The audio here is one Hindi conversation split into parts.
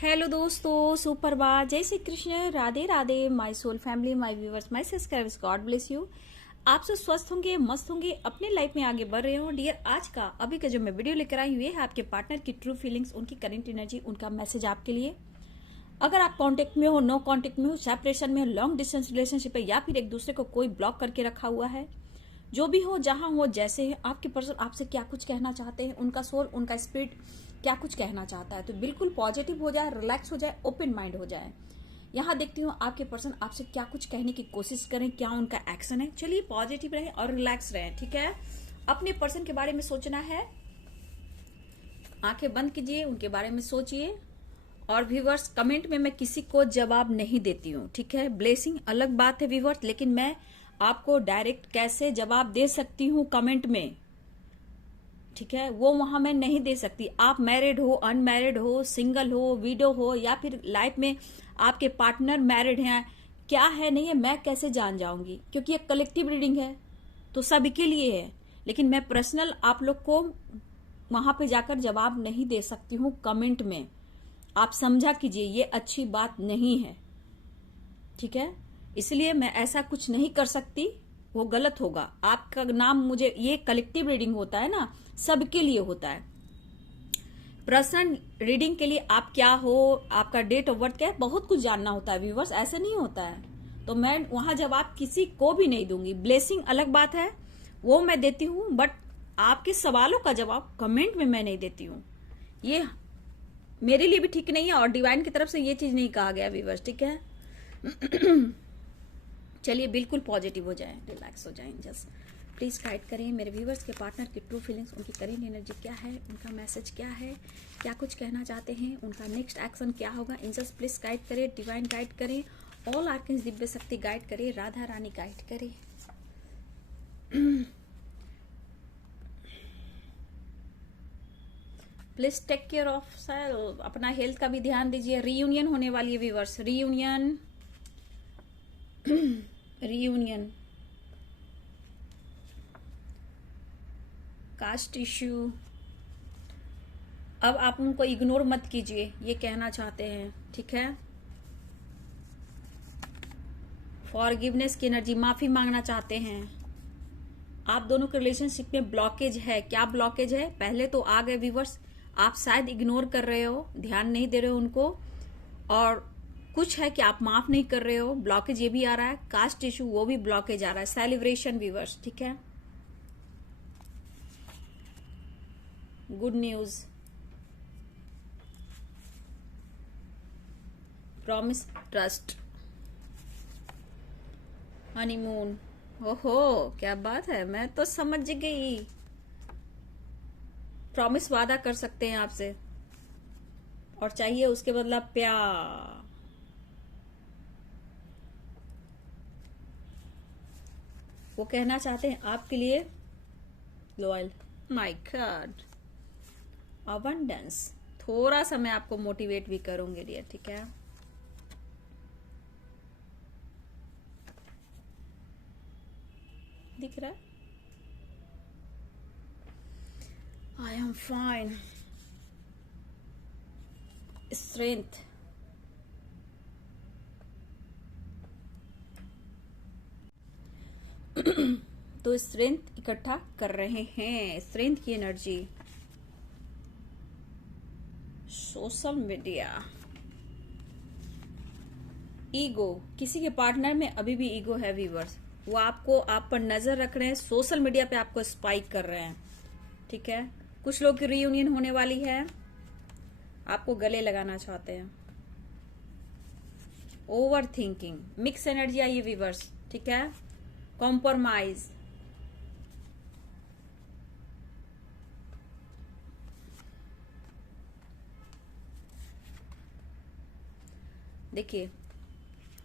हेलो दोस्तों, सुप्रभात, जय Shri Krishna, Radhe Radhe. My soul family, my viewers, my subscribers, God bless you. आप सब स्वस्थ होंगे, मस्त होंगे, अपने लाइफ में आगे बढ़ रहे हो। डियर, आज का अभी का जो मैं वीडियो लेकर आई हूँ, ये है आपके पार्टनर की ट्रू फीलिंग्स, उनकी करंट एनर्जी, उनका मैसेज आपके लिए। अगर आप कांटेक्ट में हो, नो कांटेक्ट में हो, सेपरेशन में हो, लॉन्ग डिस्टेंस रिलेशनशिप है, या फिर एक दूसरे को कोई ब्लॉक करके रखा हुआ है, जो भी हो, जहां हो, जैसे है, आपके पर्सन आपसे क्या कुछ कहना चाहते हैं, उनका सोल, उनका स्पिरिट क्या कुछ कहना चाहता है, तो बिल्कुल पॉजिटिव हो जाए, रिलैक्स हो जाए, ओपन माइंड हो जाए। यहाँ देखती हूँ आपके पर्सन आपसे क्या कुछ कहने की कोशिश करें, क्या उनका एक्शन है। चलिए पॉजिटिव रहे और रिलैक्स रहे, ठीक है। अपने पर्सन के बारे में सोचना है, आंखें बंद कीजिए, उनके बारे में सोचिए। और व्यूवर्स, कमेंट में मैं किसी को जवाब नहीं देती हूँ, ठीक है। ब्लेसिंग अलग बात है व्यूवर्स, लेकिन मैं आपको डायरेक्ट कैसे जवाब दे सकती हूँ कमेंट में, ठीक है, वो वहां मैं नहीं दे सकती। आप मैरिड हो, अनमैरिड हो, सिंगल हो, विडो हो, या फिर लाइफ में आपके पार्टनर मैरिड हैं, क्या है नहीं है, मैं कैसे जान जाऊंगी, क्योंकि ये कलेक्टिव रीडिंग है तो सबके लिए है। लेकिन मैं पर्सनल आप लोग को वहां पे जाकर जवाब नहीं दे सकती हूँ कमेंट में। आप समझा कीजिए, ये अच्छी बात नहीं है, ठीक है। इसलिए मैं ऐसा कुछ नहीं कर सकती, वो गलत होगा। आपका नाम मुझे, ये कलेक्टिव रीडिंग होता है ना, सबके लिए होता है। पर्सनल रीडिंग के लिए आप क्या हो, आपका डेट ऑफ बर्थ क्या है, बहुत कुछ जानना होता है व्यूवर्स, ऐसे नहीं होता है। तो मैं वहां जवाब किसी को भी नहीं दूंगी। ब्लेसिंग अलग बात है, वो मैं देती हूँ, बट आपके सवालों का जवाब कमेंट में मैं नहीं देती हूँ। ये मेरे लिए भी ठीक नहीं है, और डिवाइन की तरफ से ये चीज नहीं कहा गया व्यूवर्स, ठीक है। चलिए बिल्कुल पॉजिटिव हो जाए, रिलैक्स हो जाए। जस्ट प्लीज गाइड करें मेरे व्यूवर्स के पार्टनर की ट्रू फीलिंग्स, उनकी करेंट एनर्जी क्या है, उनका मैसेज क्या है, क्या कुछ कहना चाहते हैं, उनका नेक्स्ट एक्शन क्या होगा। एंजल्स प्लीज गाइड करें, डिवाइन गाइड करें, ऑल आर्केंस दिव्य शक्ति गाइड करे, राधा रानी गाइड करे। Please take care of self, अपना हेल्थ का भी ध्यान दीजिए। रीयूनियन होने वाली है viewers, reunion reunion, caste issue. अब आप उनको इग्नोर मत कीजिए, ये कहना चाहते हैं, ठीक है। फॉरगिवनेस की एनर्जी, माफी मांगना चाहते हैं। आप दोनों के रिलेशनशिप में ब्लॉकेज है, क्या ब्लॉकेज है, पहले तो आ गए व्यूवर्स। आप शायद इग्नोर कर रहे हो, ध्यान नहीं दे रहे हो उनको, और कुछ है कि आप माफ नहीं कर रहे हो, ब्लॉकेज ये भी आ रहा है। कास्ट इशू, वो भी ब्लॉकेज आ रहा है। सेलिब्रेशन व्यूवर्स, ठीक है। Good news, promise, trust, honeymoon. ओहो क्या बात है, मैं तो समझ गई। प्रॉमिस, वादा कर सकते हैं आपसे, और चाहिए उसके बदला प्यार। वो कहना चाहते हैं आपके लिए लॉयल। My God, abundance. थोड़ा सा मैं आपको मोटिवेट भी करूंगी डियर, ठीक है। दिख रहा है, आई एम फाइन, स्ट्रेंथ। तो स्ट्रेंथ इकट्ठा कर रहे हैं, स्ट्रेंथ की एनर्जी। सोशल मीडिया, ईगो, किसी के पार्टनर में अभी भी ईगो है व्यूवर्स, वो आपको, आप पर नजर रख रहे हैं, सोशल मीडिया पे आपको स्पाइक कर रहे हैं, ठीक है। कुछ लोग की रीयूनियन होने वाली है, आपको गले लगाना चाहते हैं। ओवर थिंकिंग, मिक्स एनर्जी आई है व्यूवर्स, ठीक है। कॉम्प्रोमाइज, देखिए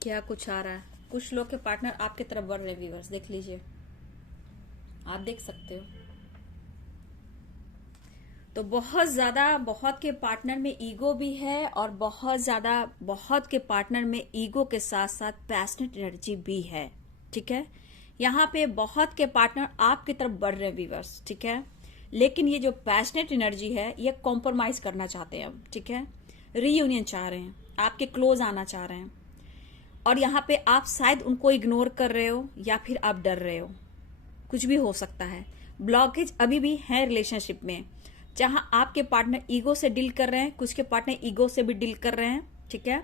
क्या कुछ आ रहा है। कुछ लोग के पार्टनर आपके तरफ बढ़ रहे हैं व्यूवर्स, देख लीजिए, आप देख सकते हो। तो बहुत ज्यादा, बहुत के पार्टनर में ईगो भी है, और बहुत ज्यादा, बहुत के पार्टनर में ईगो के साथ साथ पैशनेट एनर्जी भी है, ठीक है। यहाँ पे बहुत के पार्टनर आपकी तरफ बढ़ रहे हैं व्यूवर्स, ठीक है। लेकिन ये जो पैशनेट एनर्जी है, ये कॉम्प्रोमाइज करना चाहते हैं अब, ठीक है। रीयूनियन चाह रहे हैं, आपके क्लोज आना चाह रहे हैं, और यहाँ पे आप शायद उनको इग्नोर कर रहे हो या फिर आप डर रहे हो, कुछ भी हो सकता है। ब्लॉकेज अभी भी है रिलेशनशिप में, जहां आपके पार्टनर ईगो से डील कर रहे हैं, कुछ के पार्टनर ईगो से भी डील कर रहे हैं, ठीक है,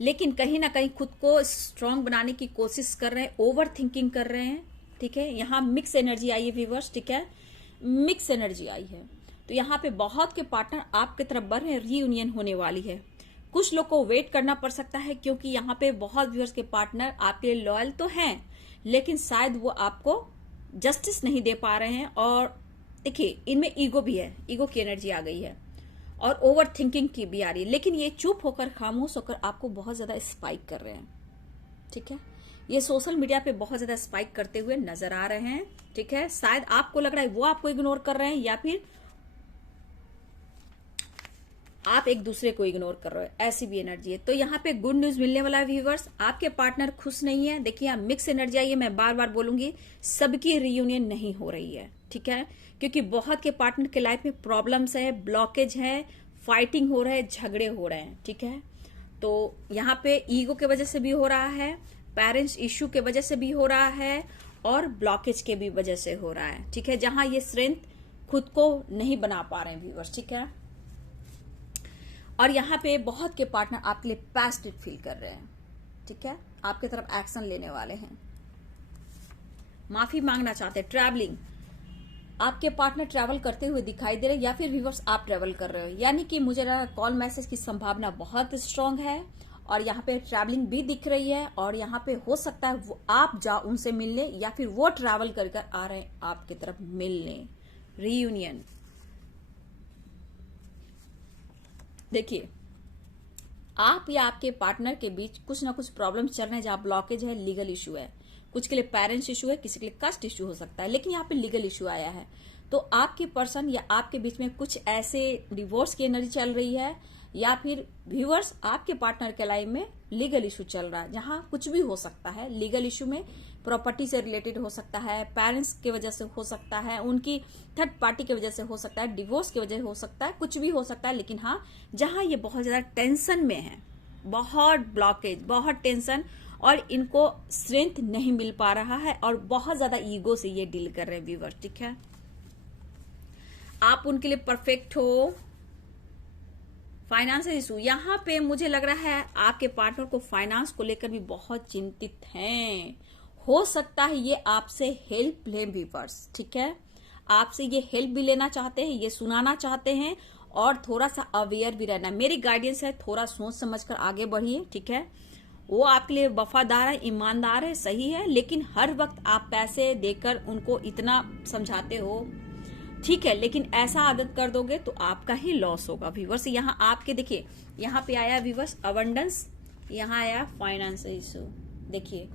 लेकिन कहीं ना कहीं खुद को स्ट्रांग बनाने की कोशिश कर रहे हैं, ओवर थिंकिंग कर रहे हैं, ठीक है। यहाँ मिक्स एनर्जी आई है व्यूअर्स, ठीक है, मिक्स एनर्जी आई है। तो यहाँ पे बहुत के पार्टनर आपकी तरफ बढ़ रहे हैं, रीयूनियन होने वाली है। कुछ लोग को वेट करना पड़ सकता है, क्योंकि यहाँ पे बहुत व्यूअर्स के पार्टनर आपके लिए लॉयल तो हैं, लेकिन शायद वो आपको जस्टिस नहीं दे पा रहे हैं। और देखिए इनमें ईगो भी है, ईगो की एनर्जी आ गई है और ओवर थिंकिंग की भी आ रही है, लेकिन ये चुप होकर खामोश होकर आपको बहुत ज्यादा स्पाइक कर रहे हैं, ठीक है। ये सोशल मीडिया पे बहुत ज्यादा स्पाइक करते हुए नजर आ रहे हैं, ठीक है। शायद आपको लग रहा है वो आपको इग्नोर कर रहे हैं, या फिर आप एक दूसरे को इग्नोर कर रहे हो, ऐसी भी एनर्जी है। तो यहाँ पे गुड न्यूज मिलने वाला है व्यूवर्स, आपके पार्टनर खुश नहीं है। देखिए यहाँ मिक्स एनर्जी आई है, मैं बार बार बोलूंगी, सबकी रियूनियन नहीं हो रही है, ठीक है, क्योंकि बहुत के पार्टनर के लाइफ में प्रॉब्लम्स है, ब्लॉकेज है, फाइटिंग हो रहा है, झगड़े हो रहे हैं, ठीक है। तो यहाँ पे ईगो के वजह से भी हो रहा है, पेरेंट्स इश्यू के वजह से भी हो रहा है, और ब्लॉकेज के भी वजह से हो रहा है, ठीक है, जहां ये स्ट्रेंथ खुद को नहीं बना पा रहे हैं व्यूवर्स, ठीक है। और यहाँ पे बहुत के पार्टनर आपके लिए पैस्ड फील कर रहे हैं, ठीक है, आपके तरफ एक्शन लेने वाले हैं, माफी मांगना चाहते हैं। ट्रैवलिंग, आपके पार्टनर ट्रैवल करते हुए दिखाई दे रहे हैं, या फिर व्यूअर्स आप ट्रैवल कर रहे हो, यानी कि मुझे लगा कॉल मैसेज की संभावना बहुत स्ट्रांग है, और यहाँ पे ट्रैवलिंग भी दिख रही है, और यहाँ पे हो सकता है वो आप जाओ उनसे मिलने, या फिर वो ट्रैवल कर कर आ रहे हैं आपकी तरफ मिलने, रीयूनियन। देखिए आप या आपके पार्टनर के बीच कुछ ना कुछ प्रॉब्लम चल रहे हैं, जहां ब्लॉकेज है, लीगल इशू है, कुछ के लिए पेरेंट्स इशू है, किसी के लिए कास्ट इशू हो सकता है, लेकिन यहाँ पे लीगल इशू आया है। तो आपके पर्सन या आपके बीच में कुछ ऐसे डिवोर्स की एनर्जी चल रही है, या फिर व्यूअर्स आपके पार्टनर के लाइफ में लीगल इशू चल रहा है, जहां कुछ भी हो सकता है। लीगल इशू में प्रॉपर्टी से रिलेटेड हो सकता है, पेरेंट्स की वजह से हो सकता है, उनकी थर्ड पार्टी की वजह से हो सकता है, डिवोर्स की वजह से हो सकता है, कुछ भी हो सकता है। लेकिन हाँ, जहां ये बहुत ज्यादा टेंशन में है, बहुत ब्लॉकेज, बहुत टेंशन, और इनको स्ट्रेंथ नहीं मिल पा रहा है, और बहुत ज्यादा ईगो से ये डील कर रहे हैं व्यूअर्स, ठीक है। आप उनके लिए परफेक्ट हो। फाइनेंशियल इशू, यहाँ पे मुझे लग रहा है आपके पार्टनर को फाइनेंस को लेकर भी बहुत चिंतित हैं। हो सकता है ये आपसे हेल्प ले व्यूअर्स, ठीक है, आपसे ये हेल्प भी लेना चाहते हैं, ये सुनाना चाहते हैं, और थोड़ा सा अवेयर भी रहना। मेरी गाइडेंस है, थोड़ा सोच समझकर आगे बढ़िए, ठीक है। वो आपके लिए वफादार है, ईमानदार है, सही है, लेकिन हर वक्त आप पैसे देकर उनको इतना समझाते हो, ठीक है, लेकिन ऐसा आदत कर दोगे तो आपका ही लॉस होगा व्यूअर्स। यहाँ आपके देखिए, यहाँ पे आया व्यूअर्स अबंडेंस, यहाँ आया फाइनेंशियल इशू। देखिए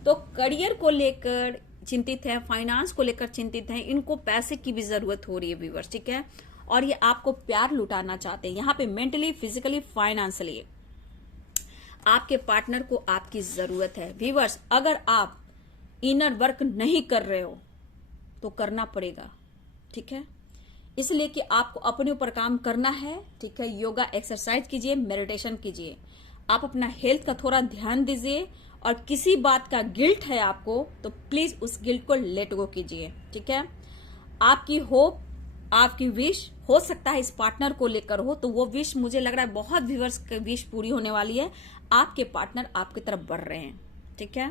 तो करियर को लेकर चिंतित है, फाइनेंस को लेकर चिंतित है, इनको पैसे की भी जरूरत हो रही है व्यूअर्स, ठीक है, और ये आपको प्यार लुटाना चाहते हैं। यहाँ पे मेंटली, फिजिकली, फाइनेंशियली आपके पार्टनर को आपकी जरूरत है व्यूअर्स। अगर आप इनर वर्क नहीं कर रहे हो तो करना पड़ेगा, ठीक है, इसलिए कि आपको अपने ऊपर काम करना है, ठीक है। योगा एक्सरसाइज कीजिए, मेडिटेशन कीजिए, आप अपना हेल्थ का थोड़ा ध्यान दीजिए, और किसी बात का गिल्ट है आपको तो प्लीज उस गिल्ट को लेट गो कीजिए, ठीक है। आपकी होप, आपकी विश हो सकता है इस पार्टनर को लेकर हो, तो वो विश मुझे लग रहा है बहुत व्यूअर्स की विश पूरी होने वाली है। आपके पार्टनर आपकी तरफ बढ़ रहे हैं, ठीक है,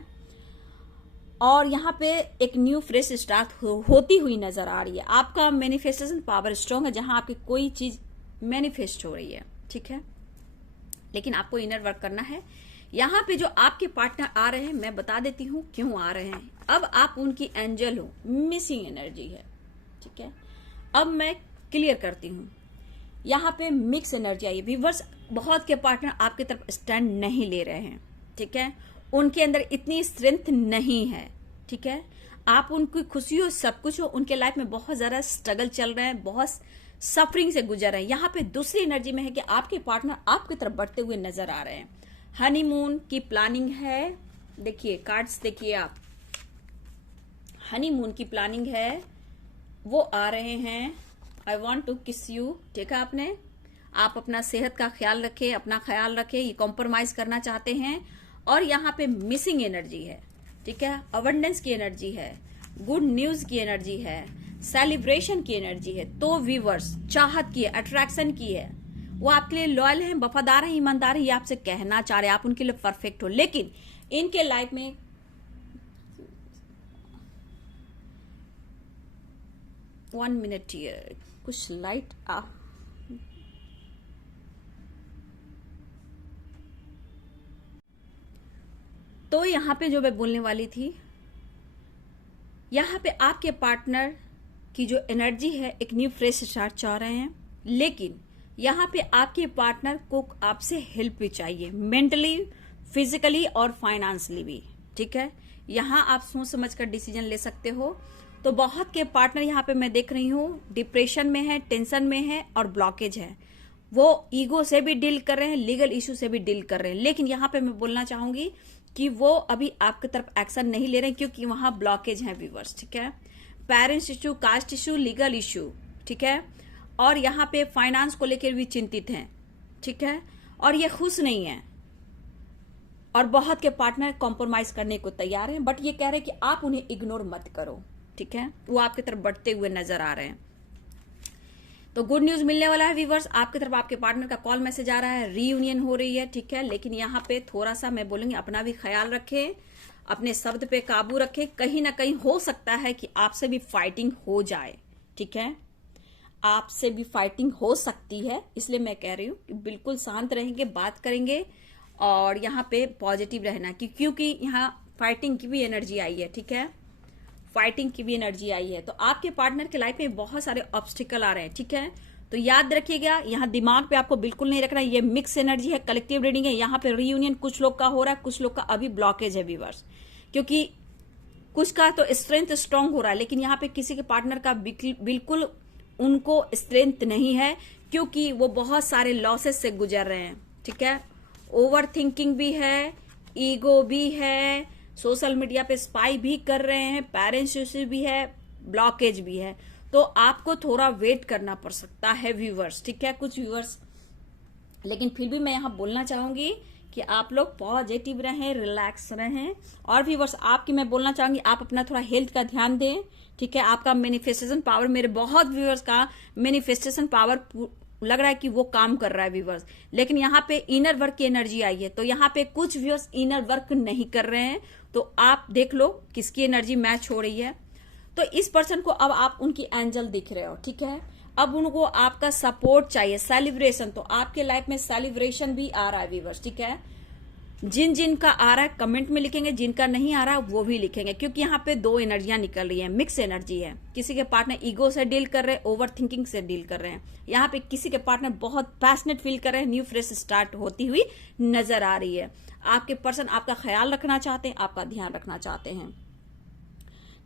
और यहाँ पे एक न्यू फ्रेश स्टार्ट होती हुई नजर आ रही है। आपका मैनिफेस्टेशन पावर स्ट्रांग है, जहां आपकी कोई चीज मैनिफेस्ट हो रही है, ठीक है, लेकिन आपको इनर वर्क करना है। यहाँ पे जो आपके पार्टनर आ रहे हैं, मैं बता देती हूँ क्यों आ रहे हैं। अब आप उनकी एंजल हो, मिसिंग एनर्जी है, ठीक है। अब मैं क्लियर करती हूँ, यहाँ पे मिक्स एनर्जी आई है व्यूअर्स। बहुत के पार्टनर आपकी तरफ स्टैंड नहीं ले रहे हैं, ठीक है, उनके अंदर इतनी स्ट्रेंथ नहीं है, ठीक है। आप उनकी खुशी हो, सब कुछ हो, उनके लाइफ में बहुत ज्यादा स्ट्रगल चल रहे हैं, बहुत सफरिंग से गुजर रहे हैं। यहाँ पे दूसरी एनर्जी में है कि आपके पार्टनर आपकी तरफ बढ़ते हुए नजर आ रहे हैं, हनीमून की प्लानिंग है। देखिए कार्ड्स देखिए आप, हनीमून की प्लानिंग है, वो आ रहे हैं। आई वॉन्ट टू किस यू, देखा आपने, आप अपना सेहत का ख्याल रखें, अपना ख्याल रखें, ये कॉम्प्रोमाइज करना चाहते हैं। और यहाँ पे मिसिंग एनर्जी है, ठीक है, अबंडेंस की एनर्जी है, गुड न्यूज की एनर्जी है, सेलिब्रेशन की एनर्जी है। तो व्यूवर्स चाहत की है, अट्रैक्शन की है, वो आपके लिए लॉयल है, वफादार है, ईमानदार है, ये आपसे कहना चाह रहे हैं, आप उनके लिए परफेक्ट हो। लेकिन इनके लाइफ में वन मिनट कुछ लाइट तो यहां पे जो मैं बोलने वाली थी, यहां पे आपके पार्टनर की जो एनर्जी है, एक न्यू फ्रेश स्टार्ट चाह रहे हैं। लेकिन यहाँ पे आपके पार्टनर को आपसे हेल्प भी चाहिए, मेंटली, फिजिकली और फाइनेंशियली भी, ठीक है। यहाँ आप सोच समझ कर डिसीजन ले सकते हो। तो बहुत के पार्टनर यहाँ पे मैं देख रही हूँ डिप्रेशन में है, टेंशन में है और ब्लॉकेज है। वो ईगो से भी डील कर रहे हैं, लीगल इशू से भी डील कर रहे हैं। लेकिन यहाँ पे मैं बोलना चाहूंगी कि वो अभी आपकी तरफ एक्शन नहीं ले रहे हैं, क्योंकि वहां ब्लॉकेज है व्यूवर्स, ठीक है। Parents issue, caste issue, legal issue, ठीक है। और यहाँ पे फाइनेंस को लेकर भी चिंतित हैं, ठीक है। और ये खुश नहीं है। और बहुत के पार्टनर कॉम्प्रोमाइज करने को तैयार हैं, बट ये कह रहे हैं कि आप उन्हें इग्नोर मत करो, ठीक है। वो आपकी तरफ बढ़ते हुए नजर आ रहे हैं। तो गुड न्यूज मिलने वाला है व्यूवर्स, आपकी तरफ आपके पार्टनर का कॉल मैसेज आ रहा है, रीयूनियन हो रही है, ठीक है। लेकिन यहाँ पे थोड़ा सा मैं बोलूंगी अपना भी ख्याल रखें, अपने शब्द पे काबू रखें। कहीं ना कहीं हो सकता है कि आपसे भी फाइटिंग हो जाए, ठीक है, आपसे भी फाइटिंग हो सकती है। इसलिए मैं कह रही हूँ कि बिल्कुल शांत रहेंगे, बात करेंगे और यहाँ पे पॉजिटिव रहना, क्योंकि यहाँ फाइटिंग की भी एनर्जी आई है, ठीक है, फाइटिंग की भी एनर्जी आई है। तो आपके पार्टनर के लाइफ में बहुत सारे ऑब्स्टिकल आ रहे हैं, ठीक है। तो याद रखिएगा, यहाँ दिमाग पे आपको बिल्कुल नहीं रखना, ये मिक्स एनर्जी है, कलेक्टिव रीडिंग है। यहाँ पे रीयूनियन कुछ लोग का हो रहा है, कुछ लोग का अभी ब्लॉकेज है व्यूअर्स, क्योंकि कुछ का तो स्ट्रेंथ स्ट्रांग हो रहा है, लेकिन यहाँ पे किसी के पार्टनर का बिल्कुल उनको स्ट्रेंथ नहीं है, क्योंकि वो बहुत सारे लॉसेस से गुजर रहे हैं, ठीक है। ओवर थिंकिंग भी है, ईगो भी है, सोशल मीडिया पे स्पाई भी कर रहे हैं, पेरेंट्स इश्यू भी है, ब्लॉकेज भी है। तो आपको थोड़ा वेट करना पड़ सकता है व्यूवर्स, ठीक है, कुछ व्यूवर्स। लेकिन फिर भी मैं यहाँ बोलना चाहूंगी कि आप लोग पॉजिटिव रहें, रिलैक्स रहें। और व्यूवर्स आपकी मैं बोलना चाहूंगी, आप अपना थोड़ा हेल्थ का ध्यान दें, ठीक है। आपका मैनिफेस्टेशन पावर, मेरे बहुत व्यूवर्स का मैनिफेस्टेशन पावर लग रहा है कि वो काम कर रहा है व्यूवर्स। लेकिन यहाँ पे इनर वर्क की एनर्जी आई है, तो यहाँ पे कुछ व्यूवर्स इनर वर्क नहीं कर रहे हैं। तो आप देख लो किसकी एनर्जी मैच हो रही है। तो इस पर्सन को अब आप उनकी एंजल दिख रहे हो, ठीक है। अब उनको आपका सपोर्ट चाहिए, सेलिब्रेशन। तो आपके लाइफ में सेलिब्रेशन भी आ रहा है व्यूवर्स, ठीक है। जिन का आ रहा है कमेंट में लिखेंगे, जिनका नहीं आ रहा है वो भी लिखेंगे, क्योंकि यहाँ पे दो एनर्जियां निकल रही हैं, मिक्स एनर्जी है। किसी के पार्टनर ईगो से डील कर रहे हैं, ओवर थिंकिंग से डील कर रहे हैं। यहाँ पे किसी के पार्टनर बहुत पैशनेट फील कर रहे हैं, न्यू फ्रेश स्टार्ट होती हुई नजर आ रही है। आपके पर्सन आपका ख्याल रखना चाहते हैं, आपका ध्यान रखना चाहते हैं,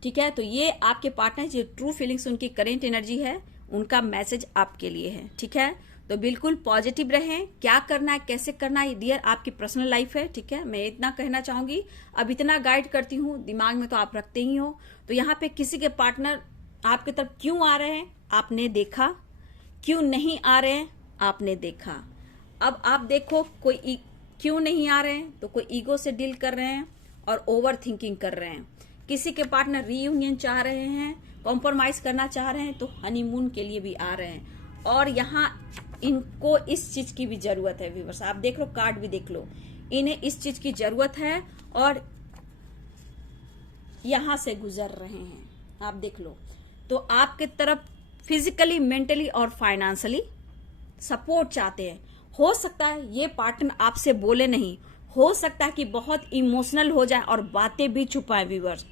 ठीक है। तो ये आपके पार्टनर जो ट्रू फीलिंग्स, उनकी करेंट एनर्जी है, उनका मैसेज आपके लिए है, ठीक है। तो बिल्कुल पॉजिटिव रहें। क्या करना है, कैसे करना है, डियर आपकी पर्सनल लाइफ है, ठीक है। मैं इतना कहना चाहूंगी, अब इतना गाइड करती हूँ, दिमाग में तो आप रखते ही हो। तो यहाँ पे किसी के पार्टनर आपकी तरफ क्यों आ रहे हैं, आपने देखा, क्यों नहीं आ रहे हैं, आपने देखा। अब आप देखो कोई क्यों नहीं आ रहे हैं, तो कोई ईगो से डील कर रहे हैं और ओवर थिंकिंग कर रहे हैं। किसी के पार्टनर रीयूनियन चाह रहे हैं, कॉम्प्रोमाइज करना चाह रहे हैं, तो हनीमून के लिए भी आ रहे हैं। और यहाँ इनको इस चीज की भी जरूरत है व्यूअर्स, आप देख लो, कार्ड भी देख लो, इन्हें इस चीज की जरूरत है और यहां से गुजर रहे हैं, आप देख लो। तो आपके तरफ फिजिकली, मेंटली और फाइनेंशियली सपोर्ट चाहते हैं। हो सकता है ये पार्टनर आपसे बोले नहीं, हो सकता है कि बहुत इमोशनल हो जाए और बातें भी छुपाए व्यूअर्स,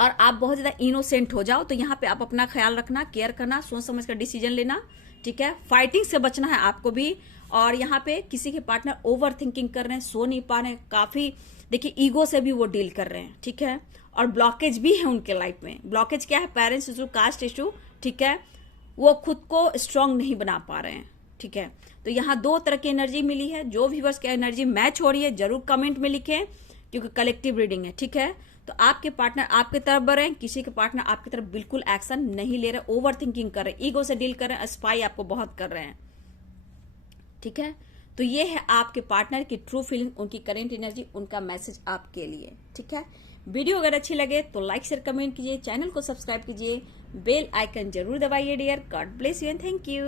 और आप बहुत ज्यादा इनोसेंट हो जाओ। तो यहाँ पे आप अपना ख्याल रखना, केयर करना, सोच समझ कर डिसीजन लेना, ठीक है। फाइटिंग से बचना है आपको भी। और यहाँ पे किसी के पार्टनर ओवर थिंकिंग कर रहे हैं, सो नहीं पा रहे हैं, काफी देखिए ईगो से भी वो डील कर रहे हैं, ठीक है। और ब्लॉकेज भी है उनके लाइफ में। ब्लॉकेज क्या है, पेरेंट्स इशू, कास्ट इशू, ठीक है। वो खुद को स्ट्रांग नहीं बना पा रहे हैं, ठीक है। तो यहाँ दो तरह की एनर्जी मिली है। जो व्यूअर्स की एनर्जी मैच हो रही है जरूर कमेंट में लिखें, क्योंकि कलेक्टिव रीडिंग है, ठीक है। तो आपके पार्टनर आपके तरफ बढ़ रहे हैं, किसी के पार्टनर आपकी तरफ बिल्कुल एक्शन नहीं ले रहे, ओवर थिंकिंग कर रहे हैं, ईगो से डील कर रहे हैं, स्पाई आपको बहुत कर रहे हैं, ठीक है। तो ये है आपके पार्टनर की ट्रू फीलिंग, उनकी करेंट एनर्जी, उनका मैसेज आपके लिए, ठीक है। वीडियो अगर अच्छी लगे तो लाइक शेयर कमेंट कीजिए, चैनल को सब्सक्राइब कीजिए, बेल आइकन जरूर दबाइए dear. God bless you and thank you.